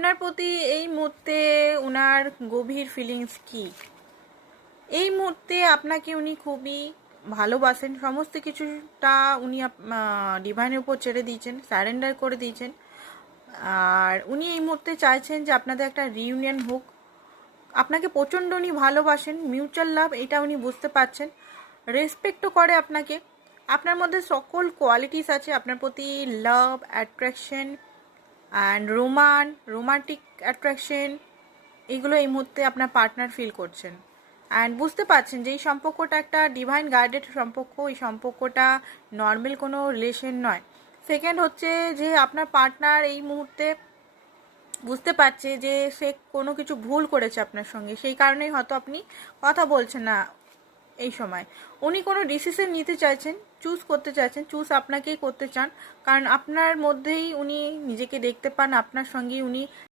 আপনার প্রতি এই মুহূর্তে উনার গভীর ফিলিংস কি? এই মুহূর্তে আপনাকে উনি খুবই ভালোবাসেন, সমস্ত কিছুটা উনি ডিভাইনের উপর ছেড়ে দিয়েছেন, সারেন্ডার করে দিয়েছেন। আর উনি এই মুহূর্তে চাইছেন যে আপনাদের একটা রিইউনিয়ন হোক। আপনাকে প্রচণ্ড উনি ভালোবাসেন, মিউচুয়াল লাভ, এটা উনি বুঝতে পারছেন। রেসপেক্টও করে আপনাকে। আপনার মধ্যে সকল কোয়ালিটিস আছে, আপনার প্রতি লাভ, অ্যাট্রাকশন অ্যান্ড রোমান্টিক অ্যাট্রাকশন, এগুলো এই মুহূর্তে আপনার পার্টনার ফিল করছেন। অ্যান্ড বুঝতে পারছেন যে এই সম্পর্কটা একটা ডিভাইন গাইডেড সম্পর্ক, এই সম্পর্কটা নর্মাল কোনো রিলেশন নয়। সেকেন্ড হচ্ছে যে আপনার পার্টনার এই মুহূর্তে বুঝতে পারছে যে সে কোনো কিছু ভুল করেছে আপনার সঙ্গে, সেই কারণেই হয়তো আপনি কথা বলছেন না এই সময়। উনি কোনো ডিসিশন নিতে চাইছেন, চুজ করতে চাইছেন, চুজ আপনাকেই করতে চান, কারণ আপনার মধ্যেই উনি নিজেকে দেখতে পান, আপনার সঙ্গেই উনি